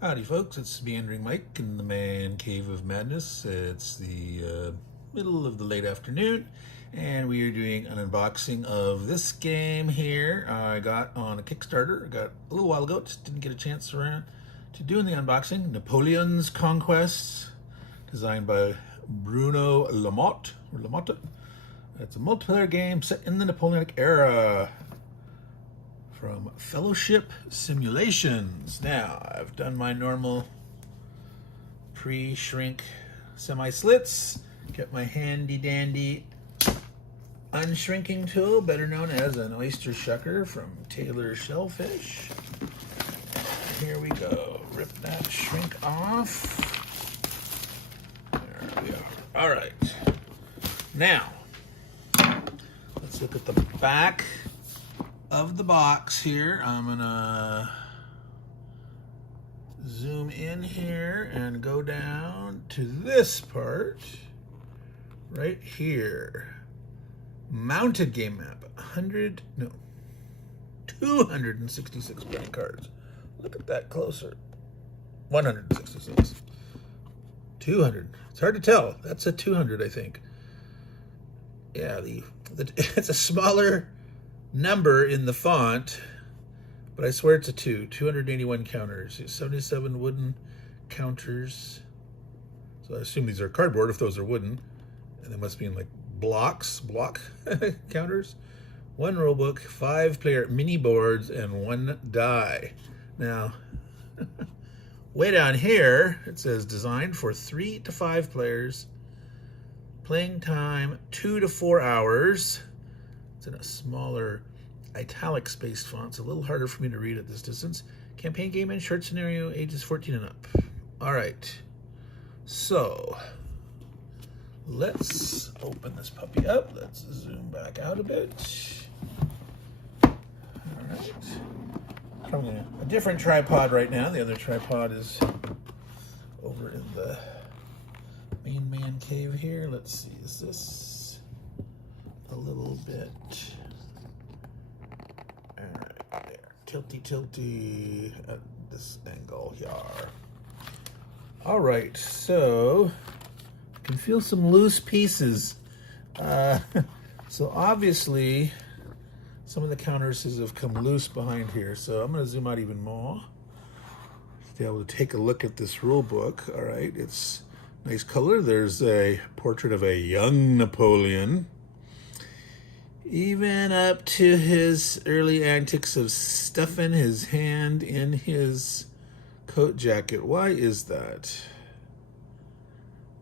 Howdy folks, it's Meandering Mike in the Man Cave of Madness. It's the middle of the late afternoon and we are doing an unboxing of this game here I got on a Kickstarter. I got a little while ago, just didn't get a chance around to doing the unboxing. Napoleon's Conquests, designed by Bruno Lamotte, or Lamotte. It's a multiplayer game set in the Napoleonic Era from Fellowship Simulations. Now, I've done my normal pre-shrink semi-slits, kept my handy-dandy unshrinking tool, better known as an oyster shucker from Taylor Shellfish. And here we go. Rip that shrink off. There we are. All right. Now, let's look at the back of the box here. I'm gonna zoom in here and go down to this part right here. Mounted game map. 266 playing cards. Look at that closer. 166. 200. It's hard to tell. That's a 200, I think. Yeah, it's a smaller number in the font, but I swear it's a 2. 281 counters, 77 wooden counters. So I assume these are cardboard if those are wooden, and they must be in like block counters. 1 rulebook, 5 player mini boards, and 1 die. Now, way down here it says designed for 3 to 5 players. Playing time 2 to 4 hours. It's in a smaller italic spaced font. It's a little harder for me to read at this distance. Campaign game and short scenario, ages 14 and up. All right. So let's open this puppy up. Let's zoom back out a bit. All right. I'm on a different tripod right now. The other tripod is over in the main man cave here. Let's see, is this a little bit, all right, there, tilty at this angle here. All right, so I can feel some loose pieces. So obviously some of the counters have come loose behind here, so I'm going to zoom out even more to be able to take a look at this rule book. All right, it's nice color. There's a portrait of a young Napoleon, even up to his early antics of stuffing his hand in his coat jacket. Why is that?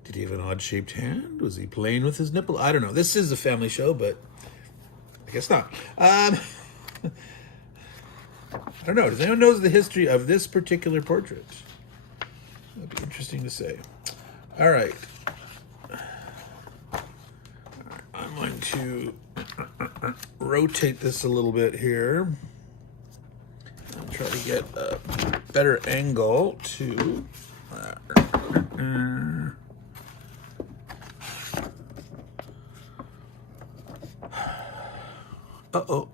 Did he have an odd-shaped hand? Was he playing with his nipple? I don't know. This is a family show, but I guess not. I don't know. Does anyone know the history of this particular portrait? That'd be interesting to say. All right. I'm going to rotate this a little bit here and try to get a better angle to uh-oh.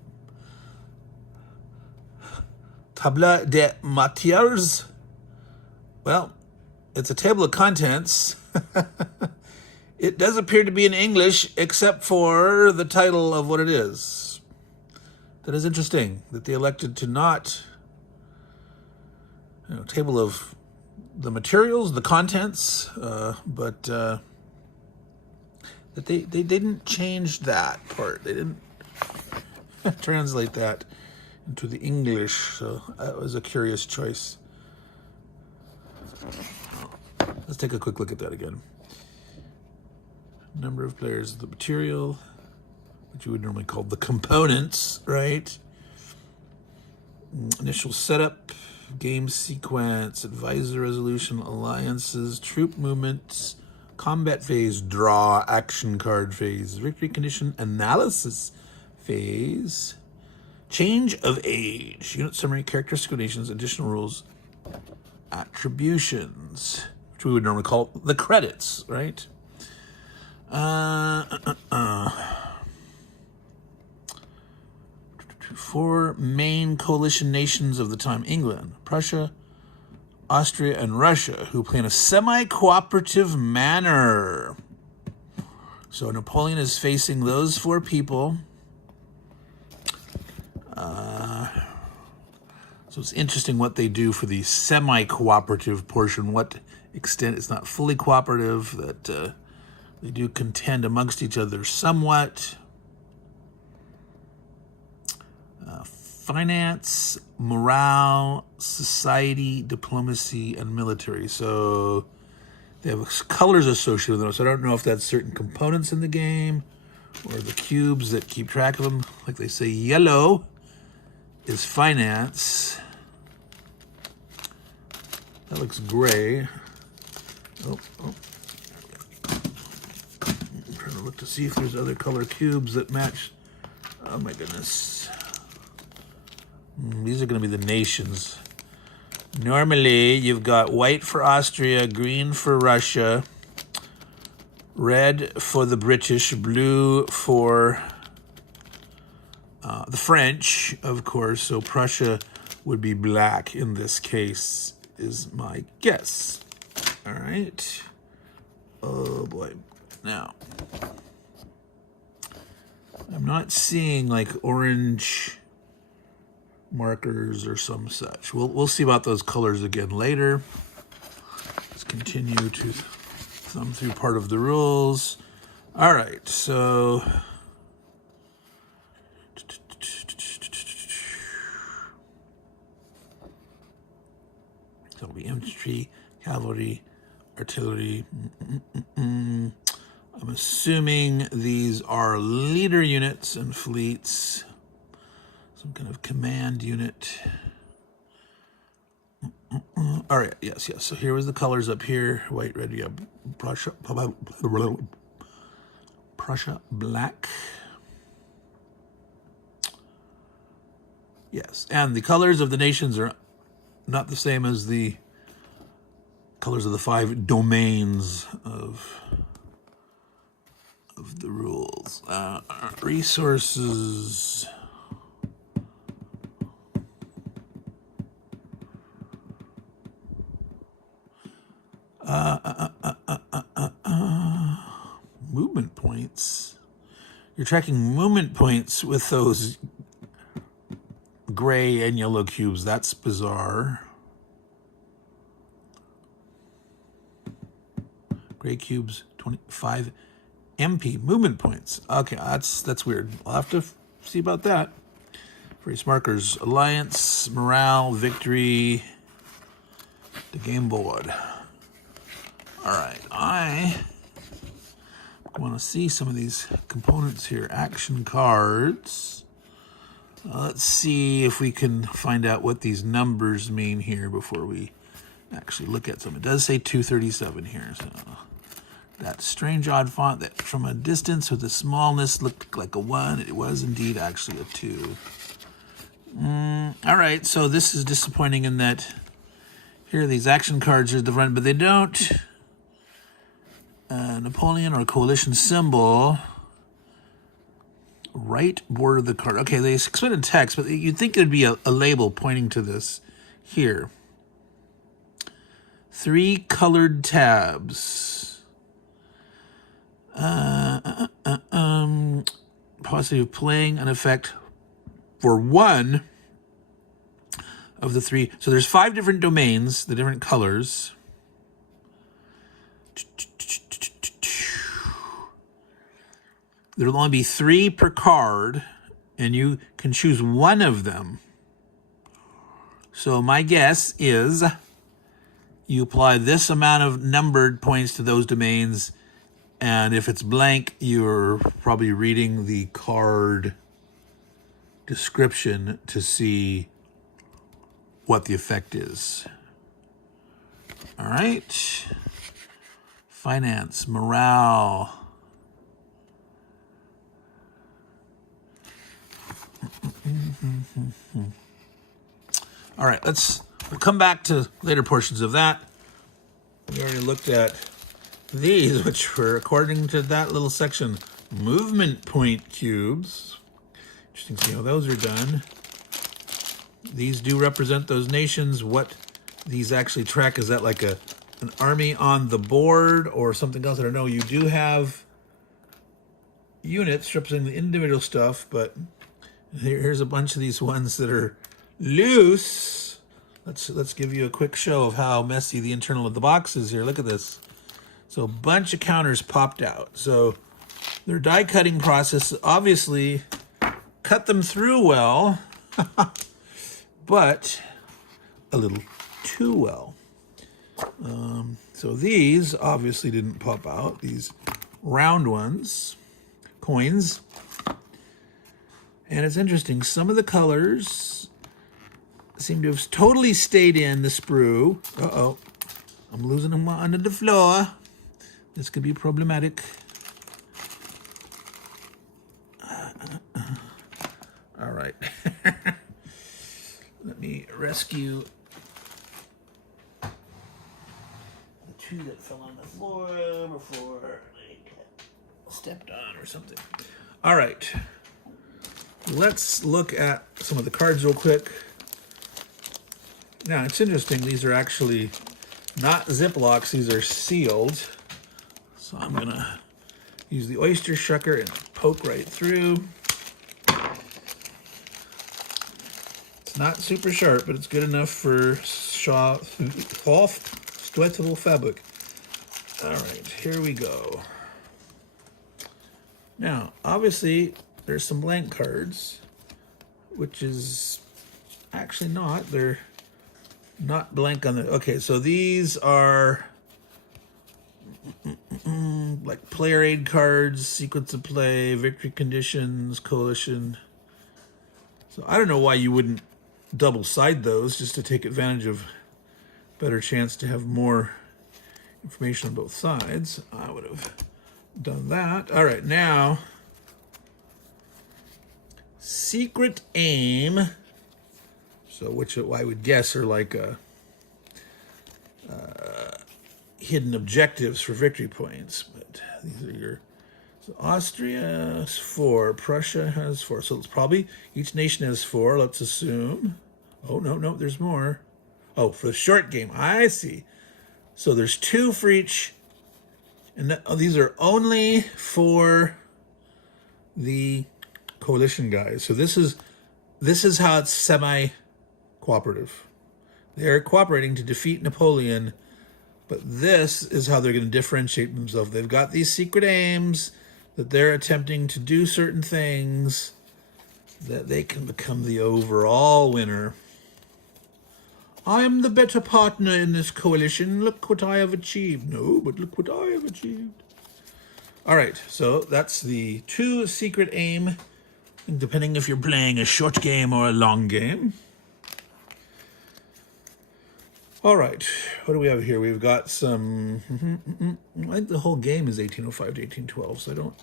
Table de matières. Well, it's a table of contents. It does appear to be in English, except for the title of what it is. That is interesting, that they elected to not, table of the materials, the contents, but that they didn't change that part. They didn't translate that into the English, so that was a curious choice. Let's take a quick look at that again. Number of players, the material, which you would normally call the components, right? Initial setup, game sequence, advisor resolution, alliances, troop movements, combat phase, draw, action card phase, victory condition, analysis phase, change of age, unit summary, characteristic combinations, additional rules, attributions, which we would normally call the credits, right? Four main coalition nations of the time: England, Prussia, Austria and Russia, who play in a semi-cooperative manner. So Napoleon is facing those 4 people. So it's interesting what they do for the semi-cooperative portion, what extent it's not fully cooperative, that they do contend amongst each other somewhat. Finance, morale, society, diplomacy, and military. So they have colors associated with them. So I don't know if that's certain components in the game or the cubes that keep track of them. Like they say, yellow is finance. That looks gray. Oh. I'm trying to look to see if there's other color cubes that match. Oh my goodness. These are going to be the nations. Normally, you've got white for Austria, green for Russia, red for the British, blue for the French, of course. So Prussia would be black in this case, is my guess. All right. Oh, boy. Now, I'm not seeing like orange markers or some such. We'll see about those colors again later. Let's continue to thumb through part of the rules. All right, so it'll be infantry, cavalry, artillery. I'm assuming these are leader units and fleets. Some kind of command unit. All right, yes. So here was the colors up here. White, red, yeah, Prussia black. Yes, and the colors of the nations are not the same as the colors of the 5 domains of the rules. Resources. Movement points. You're tracking movement points with those gray and yellow cubes. That's bizarre. Gray cubes, 25 MP movement points. Okay, that's weird. I'll have to see about that. Various markers: alliance, morale, victory, the game board. All right, I want to see some of these components here. Action cards. Let's see if we can find out what these numbers mean here before we actually look at some. It does say 237 here, so that strange odd font that from a distance with the smallness looked like a 1. It was indeed actually a 2. All right, so this is disappointing in that here these action cards are at the front, but they don't. Napoleon or coalition symbol. Right border of the card. Okay, they explain in text, but you'd think it'd be a label pointing to this here. 3 colored tabs. Possibility of playing an effect for 1 of the 3. So there's 5 different domains, the different colors. There'll only be 3 per card, and you can choose 1 of them. So my guess is you apply this amount of numbered points to those domains, and if it's blank, you're probably reading the card description to see what the effect is. All right. Finance, morale. All right, we'll come back to later portions of that. We already looked at these, which were, according to that little section, movement point cubes. Interesting to see how those are done. These do represent those nations. What these actually track. Is that like an army on the board or something else? I don't know. You do have units representing the individual stuff, but here's a bunch of these ones that are loose. Let's give you a quick show of how messy the internal of the box is here. Look at this. So a bunch of counters popped out. So their die cutting process obviously cut them through well, but a little too well. So these obviously didn't pop out, these round ones, coins. And it's interesting, some of the colors seem to have totally stayed in the sprue. Uh-oh, I'm losing them under the floor. This could be problematic. All right. Let me rescue the two that fell on the floor before I stepped on or something. All right. Let's look at some of the cards real quick. Now, it's interesting. These are actually not Ziplocs. These are sealed. So I'm going to use the oyster shucker and poke right through. It's not super sharp, but it's good enough for soft, stretchable fabric. All right, here we go. Now, obviously, there's some blank cards, which is actually not. They're not blank on the... Okay, so these are like player aid cards, sequence of play, victory conditions, coalition. So I don't know why you wouldn't double side those just to take advantage of better chance to have more information on both sides. I would have done that. All right, now secret aim. So which I would guess are like hidden objectives for victory points. But these are your... So Austria has 4, Prussia has 4. So it's probably each nation has 4, let's assume. Oh, no, there's more. Oh, for the short game, I see. So there's 2 for each. And these are only for the coalition guys. So this is how it's semi-cooperative. They're cooperating to defeat Napoleon, but this is how they're going to differentiate themselves. They've got these secret aims that they're attempting to do certain things that they can become the overall winner. I'm the better partner in this coalition. Look what I have achieved. No, but look what I have achieved. All right, so that's the 2 secret aim, depending if you're playing a short game or a long game. All right, what do we have here? We've got some... I think the whole game is 1805 to 1812, so I don't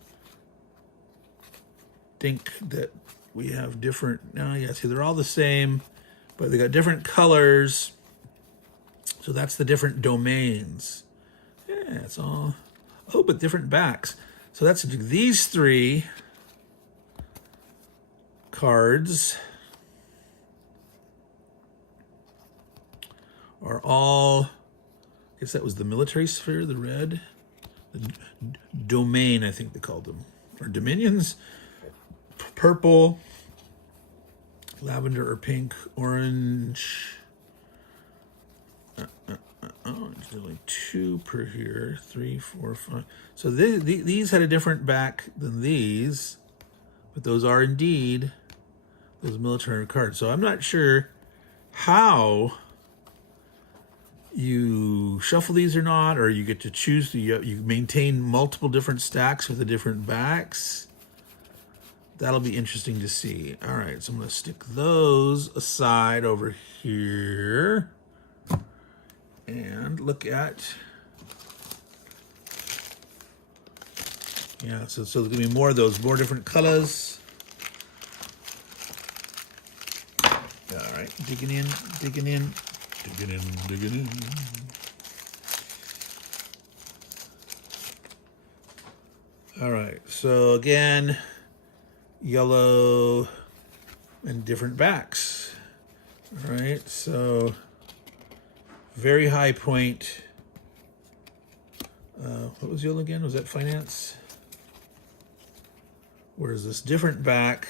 think that we have different... No, yeah, see, they're all the same, but they got different colors. So that's the different domains. Yeah, it's all... Oh, but different backs. So that's these 3 cards are all, I guess that was the military sphere, the red. The domain, I think they called them. Or dominions. Purple, lavender or pink, orange. Oh, there's only 2 per here. 3, 4, 5. So these had a different back than these, but those are indeed those military cards. So I'm not sure how you shuffle these or not, or you get to choose. You maintain multiple different stacks with the different backs. That'll be interesting to see. All right, so I'm going to stick those aside over here and look at... Yeah, so there's going to be more of those, more different colors. All right, digging in. All right, so again, yellow and different backs. All right, so very high point. What was the other again? Was that finance? Where is this different back?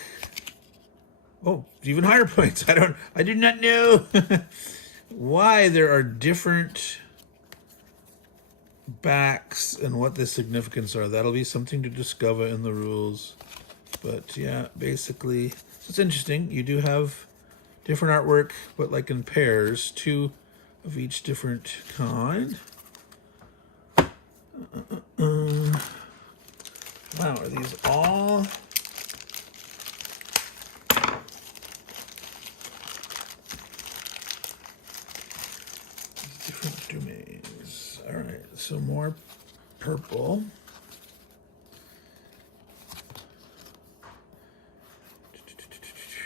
Oh, even higher points. I do not know why there are different backs and what the significance are. That'll be something to discover in the rules. But yeah, basically, so it's interesting. You do have different artwork, but like in pairs, 2 of each different kind. Wow, are these all? Different domains. All right, so more purple.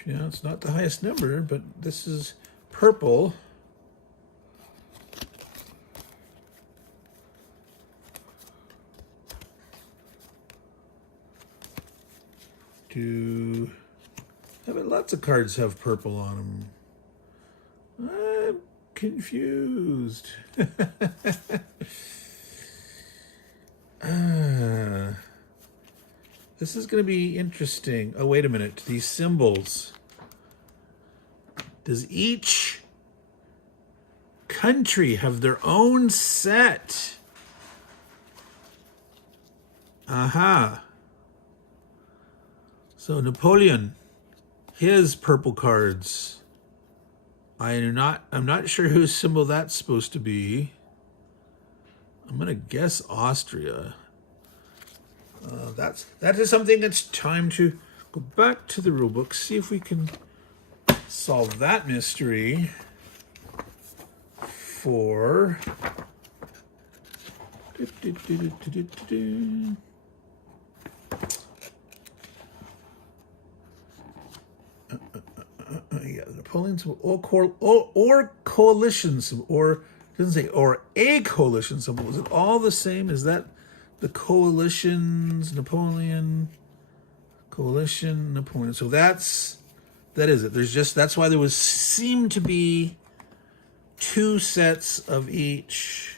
Yeah, it's not the highest number, but this is purple. But lots of cards have purple on them. I'm confused. This is going to be interesting. Oh, wait a minute. These symbols. Does each country have their own set? Aha. So Napoleon, his purple cards. I'm not sure whose symbol that's supposed to be. I'm gonna guess Austria. That is something that's time to go back to the rulebook, see if we can solve that mystery for yeah, Napoleon symbol or coalition symbol, or it doesn't say or a coalition symbol. Is it all the same? Is that the coalitions, Napoleon, coalition, Napoleon? So that is it. That's why there seemed to be 2 sets of each.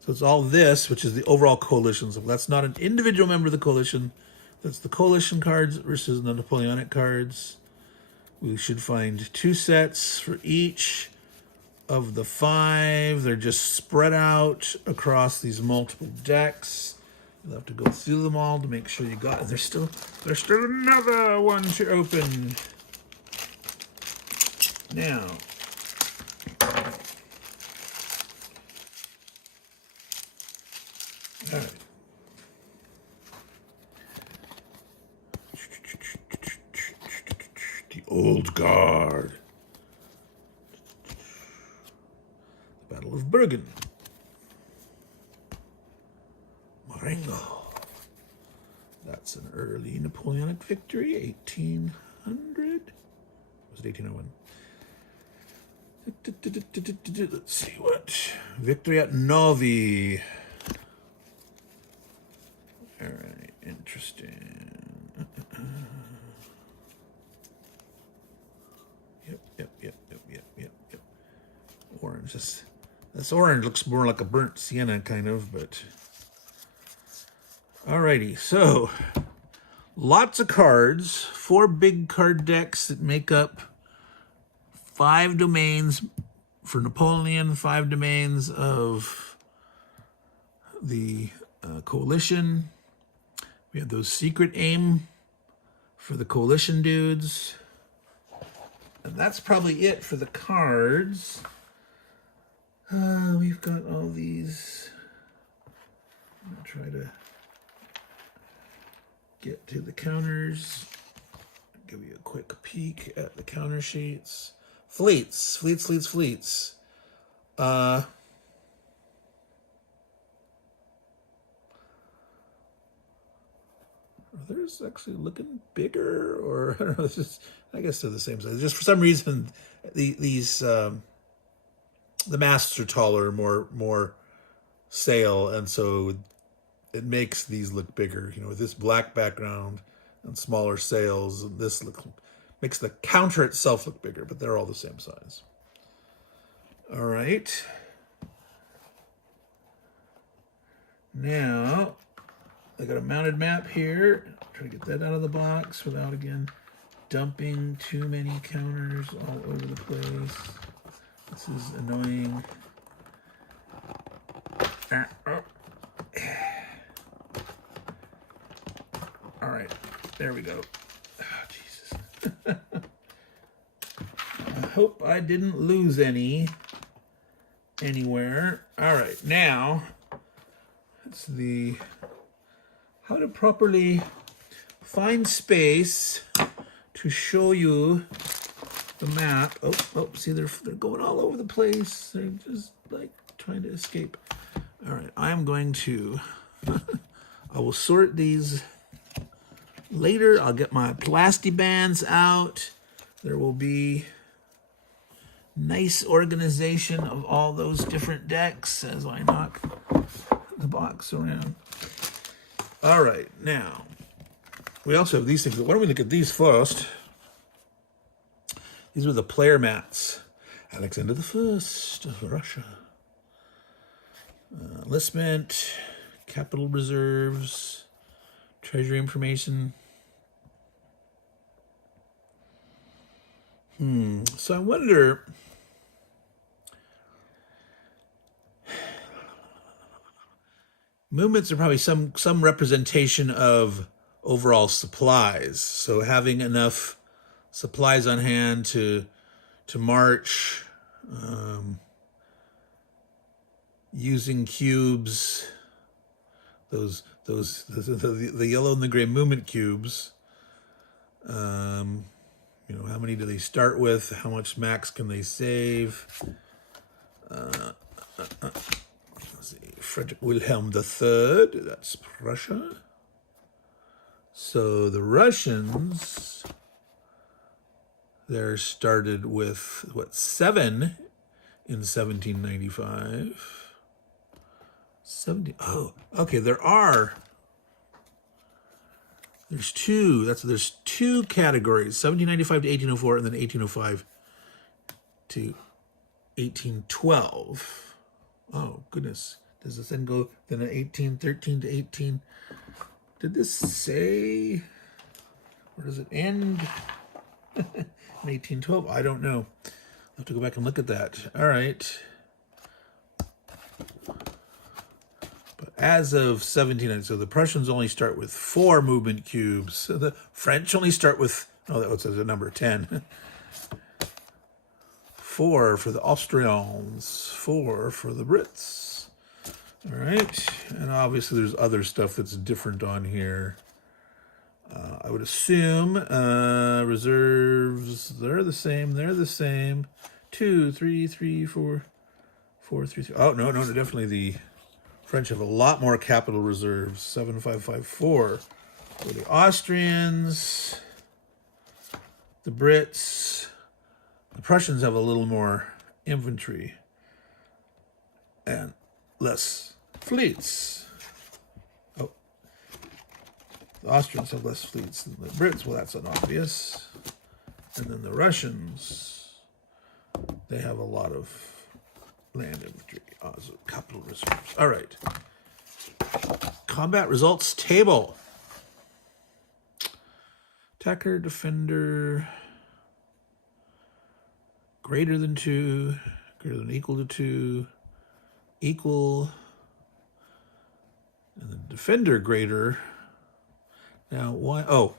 So it's all this, which is the overall coalition symbol. That's not an individual member of the coalition. That's the coalition cards versus the Napoleonic cards. We should find 2 sets for each of the 5. They're just spread out across these multiple decks. You'll have to go through them all to make sure you got it. There's still another one to open. Now, all right. The Old Guard. The Battle of Bergen. Marengo. That's an early Napoleonic victory, 1800. Was it 1801? Let's see what. Victory at Novi. All right, interesting. Yep. Orange. This orange looks more like a burnt sienna kind of, but. Alrighty, so lots of cards, 4 big card decks that make up 5 domains for Napoleon, 5 domains of the coalition. We have those secret aim for the coalition dudes. And that's probably it for the cards. We've got all these. I'm going to try to get to the counters. Give you a quick peek at the counter sheets. Fleets. Are theirs actually looking bigger, or I don't know? It's just, I guess they're the same size. Just for some reason, these the masts are taller, more sail, and so it makes these look bigger. You know, with this black background and smaller sails, and this makes the counter itself look bigger, but they're all the same size. All right. now I got a mounted map here. Try to get that out of the box without, again, dumping too many counters all over the place. This is annoying. All right, there we go. Oh, Jesus. I hope I didn't lose anywhere. All right, now it's the how to properly find space to show you the map. Oh, see, they're going all over the place. They're just like trying to escape. All right, I'm going to, I will sort these later. I'll get my plastibands out. There will be nice organization of all those different decks as I knock the box around. All right, now, we also have these things. Why don't we look at these first? These were the player mats. Alexander the First of Russia. Enlistment, capital reserves, treasury information. So I wonder, movements are probably some representation of overall supplies. So having enough supplies on hand to march, using cubes, the yellow and the gray movement cubes. You know, how many do they start with? How much max can they save? Let's see, Frederick Wilhelm III, that's Prussia. So the Russians, they're started with, what, 7 in 1795. 70. Oh, okay. There's two categories: 1795 to 1804, and then 1805 to 1812. Oh goodness! Does this then go then 1813 to 18? Did this say? Where does it end? In 1812? I don't know. I'll have to go back and look at that. All right. But as of 1700, so the Prussians only start with 4 movement cubes. So the French only start with, oh, that was a number 10. 4 for the Austrians, 4 for the Brits. All right, and obviously there's other stuff that's different on here. I would assume reserves, they're the same. 2, 3, 3, 4, 4, 3, 3. Oh, no, definitely the French have a lot more capital reserves. 7554 for the Austrians. The Brits. The Prussians have a little more infantry and less fleets. Oh, the Austrians have less fleets than the Brits. Well, that's obvious. And then the Russians, they have a lot of land infantry, capital reserves. All right. Combat results table. Attacker, defender, greater than 2, greater than equal to 2, equal, and the defender greater. Now, why? Oh.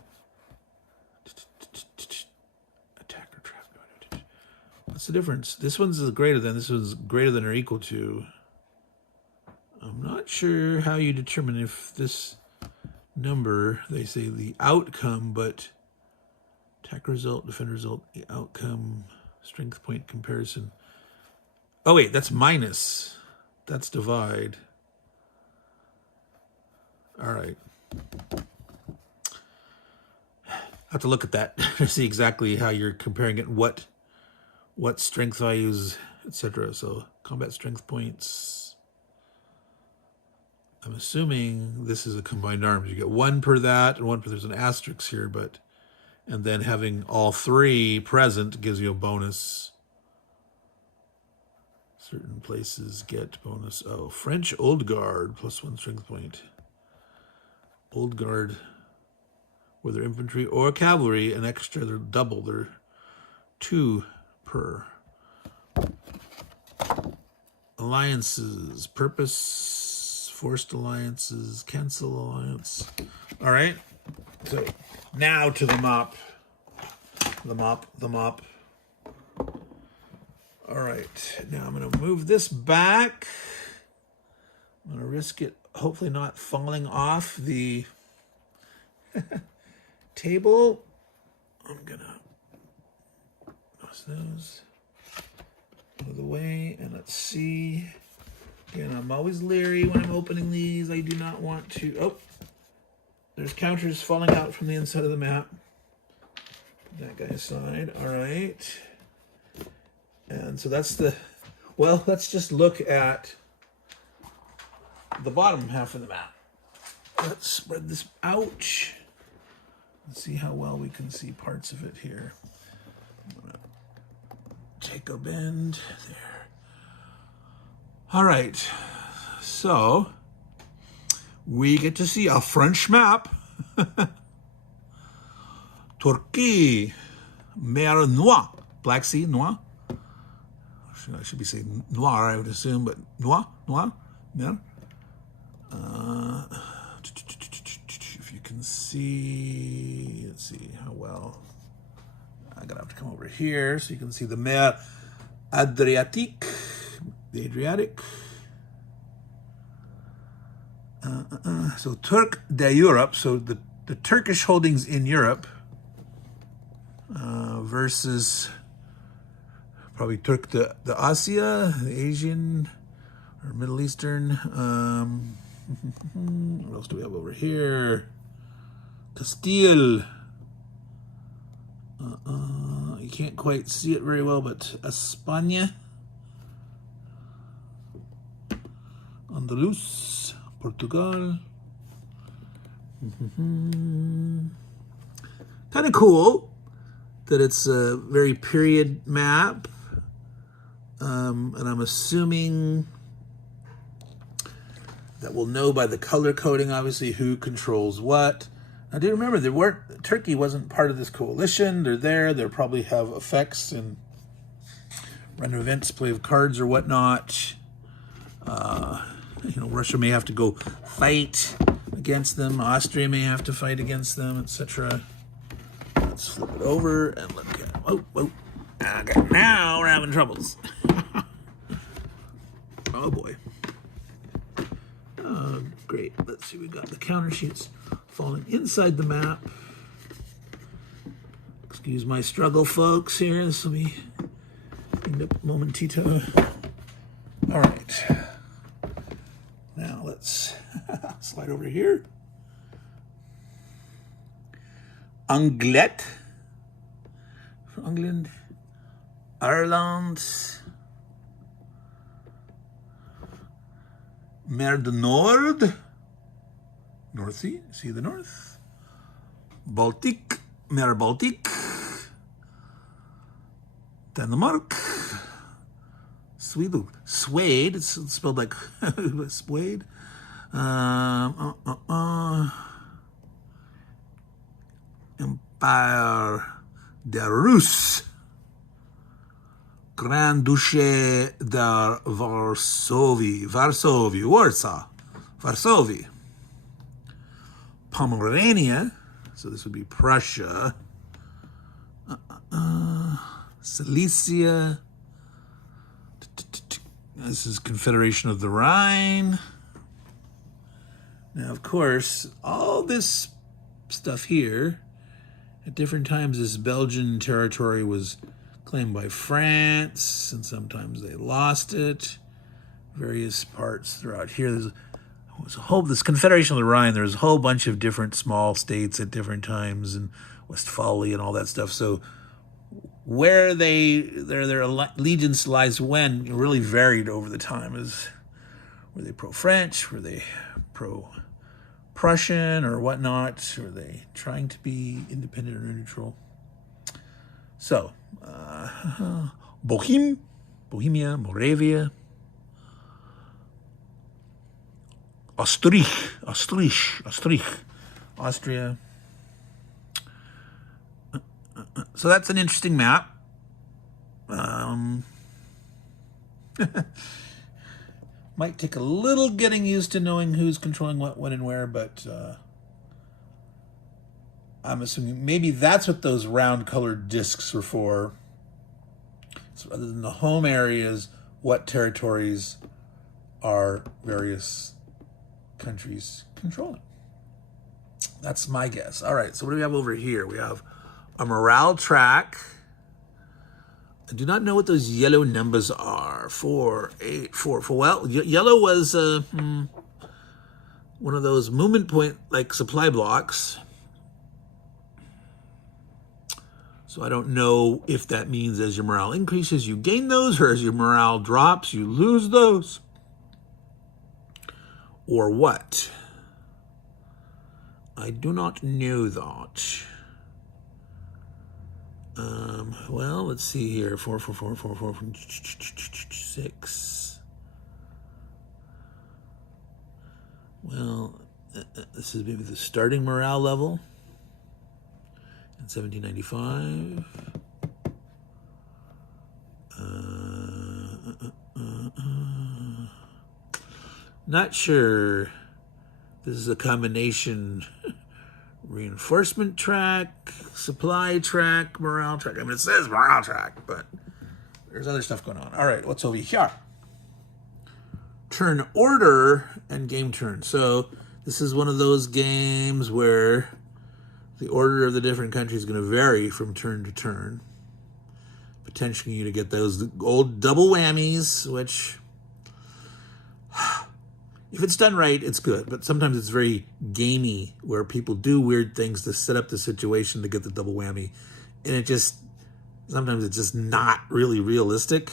Attacker, trap. What's the difference? This one's greater than, this one's greater than or equal to. I'm not sure how you determine if this number, they say the outcome, but attack result, defend result, the outcome, strength point comparison. Oh wait, that's minus. That's divide. All right. I have to look at that to see exactly how you're comparing it, what strength values, etc. So combat strength points. I'm assuming this is a combined arms. You get 1 per that and 1 per, there's an asterisk here, but, and then having all 3 present gives you a bonus. Certain places get bonus. Oh, French Old Guard, +1 strength point. Old Guard, whether infantry or cavalry, an extra, they're double, they're 2 per. Alliances, purpose, forced alliances, cancel alliance. All right, so now to the mop. The mop. All right, now I'm going to move this back. I'm going to risk it hopefully not falling off the table. I'm going to toss those out of the way, and let's see. Again, I'm always leery when I'm opening these. I do not want to... Oh, there's counters falling out from the inside of the map. Put that guy aside. All right. And so that's the, well, let's just look at the bottom half of the map. Let's spread this out. Let's see how well we can see parts of it here. I'm gonna take a bend there. All right, so we get to see a French map. Turkey, Mer Noire, Black Sea, Noir. I should be saying noir, I would assume, but noir, yeah. If you can see, let's see how well. I'm gonna have to come over here so you can see the Mer Adriatique, the Adriatic. So Turk de Europe, so the Turkish holdings in Europe versus probably Turk the Asia, the Asian or Middle Eastern. What else do we have over here? Castile. You can't quite see it very well, but España. Andalus, Portugal. Kind of cool that it's a very period map. And I'm assuming that we'll know by the color coding, obviously, who controls what. Now, do remember, Turkey wasn't part of this coalition. They're there. They'll probably have effects and run events, play of cards or whatnot. Russia may have to go fight against them. Austria may have to fight against them, etc. Let's flip it over and look at it. Whoa. Okay, now we're having troubles. Oh boy. Great. Let's see, we've got the counter sheets falling inside the map. Excuse my struggle, folks, here. This will be cleaned up momentito. All right. Now let's slide over here. Anglet. From England. Ireland. Mer du Nord. North Sea. See the north. Baltic. Mer Baltic. Denmark. Swede. It's spelled like Swede. Empire der Rus. Grand Duché der Varsovie. Pomerania, so this would be Prussia. Silesia. This is Confederation of the Rhine. Now, of course, all this stuff here, at different times, this Belgian territory was claimed by France, and sometimes they lost it. Various parts throughout here. This Confederation of the Rhine, there's a whole bunch of different small states at different times, and Westphalia and all that stuff. So where their allegiance lies when really varied over the time. Were they pro-French? Were they pro-Prussian or whatnot? Were they trying to be independent or neutral? So, Bohème, Bohemia, Moravia, Austria. So that's an interesting map. Might take a little getting used to knowing who's controlling what, when, and where, but I'm assuming maybe that's what those round colored discs were for. So other than the home areas, what territories are various countries controlling? That's my guess. All right, so what do we have over here? We have a morale track. I do not know what those yellow numbers are. 4, 8, 4. Well, yellow was one of those movement point like supply blocks. So I don't know if that means as your morale increases, you gain those, or as your morale drops, you lose those, or what. I do not know that. Well, let's see here. 4, 4, 4, 4, 4, 6. Well, this is maybe the starting morale level in 1795. Not sure. This is a combination. Reinforcement track, supply track, morale track. I mean, it says morale track, but there's other stuff going on. All right, what's over here? Turn order and game turn. So this is one of those games where the order of the different countries is going to vary from turn to turn. Potentially you to get those old double whammies, which if it's done right, it's good. But sometimes it's very gamey where people do weird things to set up the situation to get the double whammy. And sometimes it's just not really realistic.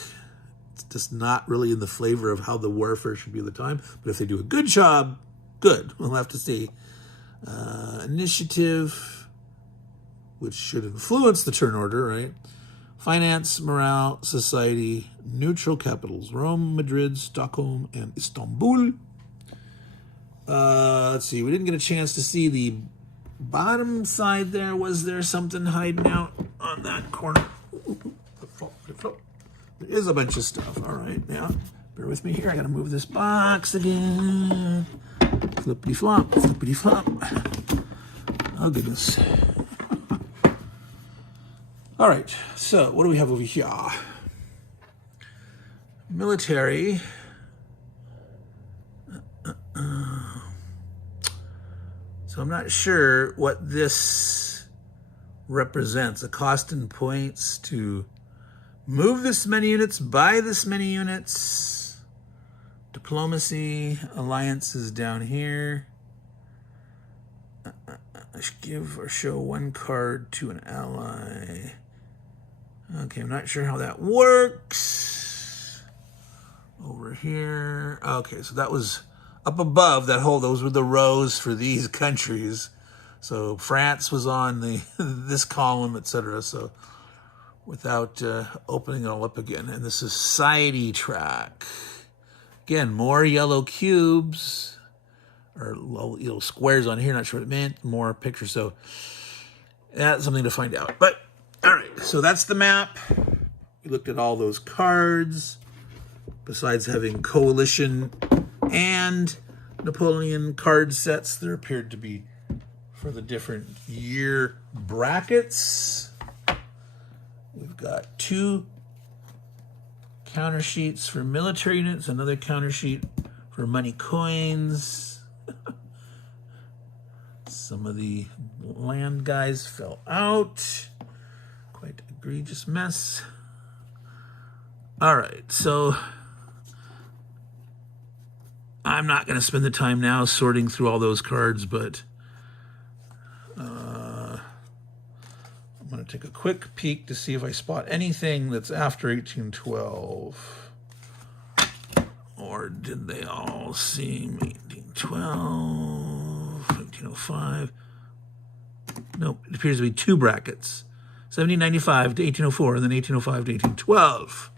It's just not really in the flavor of how the warfare should be at the time. But if they do a good job, good. We'll have to see. Initiative, which should influence the turn order, right? Finance, morale, society, neutral capitals, Rome, Madrid, Stockholm, and Istanbul. Let's see, we didn't get a chance to see the bottom side there. Was there something hiding out on that corner? Flip. There is a bunch of stuff. All right, now, bear with me here. I gotta move this box again. Flippity flop. Oh, goodness. All right, so what do we have over here? Military. So I'm not sure what this represents. The cost in points to move this many units, buy this many units. Diplomacy, alliances down here. Give or show one card to an ally. Okay, I'm not sure how that works. Over here. Okay, so that was up above that whole, those were the rows for these countries. So France was on this column, etc. So without opening it all up again. And the society track. Again, more yellow cubes. Or little squares on here, not sure what it meant. More pictures, so that's something to find out. But, all right, so that's the map. We looked at all those cards. Besides having coalition and Napoleon card sets, there appeared to be for the different year brackets. We've got 2 counter sheets for military units, another counter sheet for money coins. Some of the land guys fell out. Quite egregious mess. All right, so I'm not going to spend the time now sorting through all those cards, but I'm going to take a quick peek to see if I spot anything that's after 1812. Or did they all seem 1812? 1805. Nope, it appears to be 2 brackets. 1795 to 1804, and then 1805 to 1812.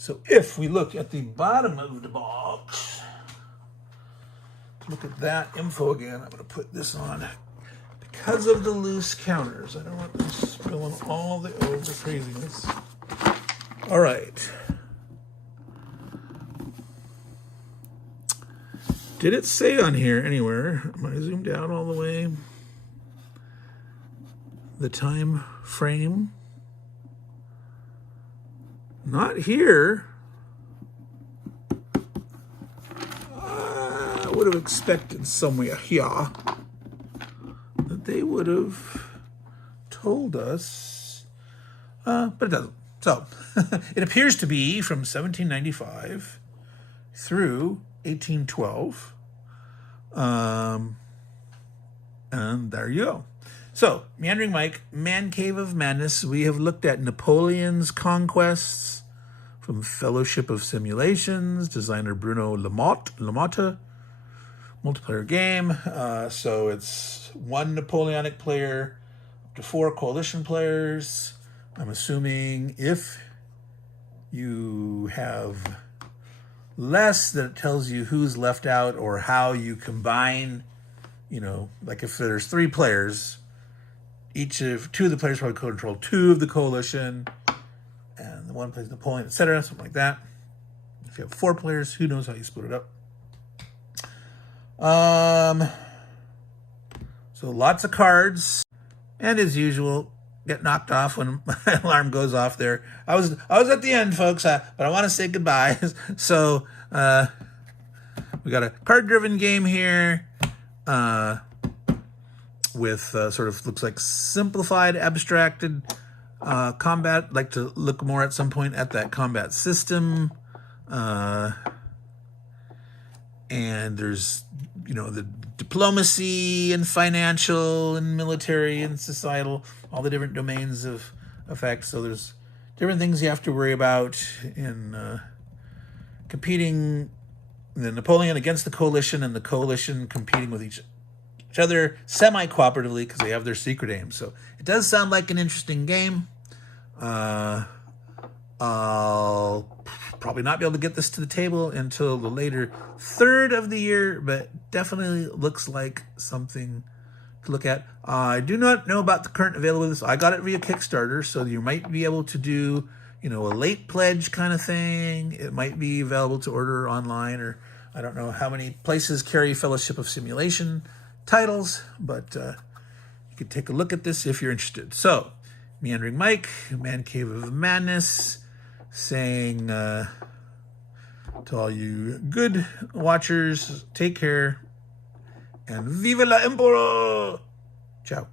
So if we look at the bottom of the box, look at that info again. I'm going to put this on because of the loose counters. I don't want them spilling all the over craziness. All right. Did it say on here anywhere? Am I zoomed out all the way? The time frame? Not here. I would have expected somewhere here that they would have told us, but it doesn't. So it appears to be from 1795 through 1812. And there you go. So, Meandering Mike, Man Cave of Madness. We have looked at Napoleon's Conquests from Fellowship of Simulations, designer Bruno Lamotte, multiplayer game. So it's 1 Napoleonic player, up to 4 coalition players. I'm assuming if you have less, that it tells you who's left out or how you combine, you know, like if there's 3 players, each of 2 of the players probably control 2 of the coalition, and the 1 plays Napoleon, etc., something like that. If you have 4 players, who knows how you split it up. So lots of cards, and as usual, get knocked off when my alarm goes off there. I was at the end, folks, but I want to say goodbye. So we got a card-driven game here. With sort of looks like simplified, abstracted combat. Like to look more at some point at that combat system. And there's, you know, the diplomacy and financial and military and societal, all the different domains of effects. So there's different things you have to worry about in competing, the Napoleon against the coalition and the coalition competing with each other semi-cooperatively because they have their secret aims. So it does sound like an interesting game. I'll probably not be able to get this to the table until the later third of the year, but definitely looks like something to look at. I do not know about the current availability. I got it via Kickstarter, so you might be able to do, you know, a late pledge kind of thing. It might be available to order online, or I don't know how many places carry Fellowship of Simulation titles, but you could take a look at this if you're interested. So, Meandering Mike, Man Cave of Madness, saying to all you good watchers, take care, and vive la Emperor! Ciao.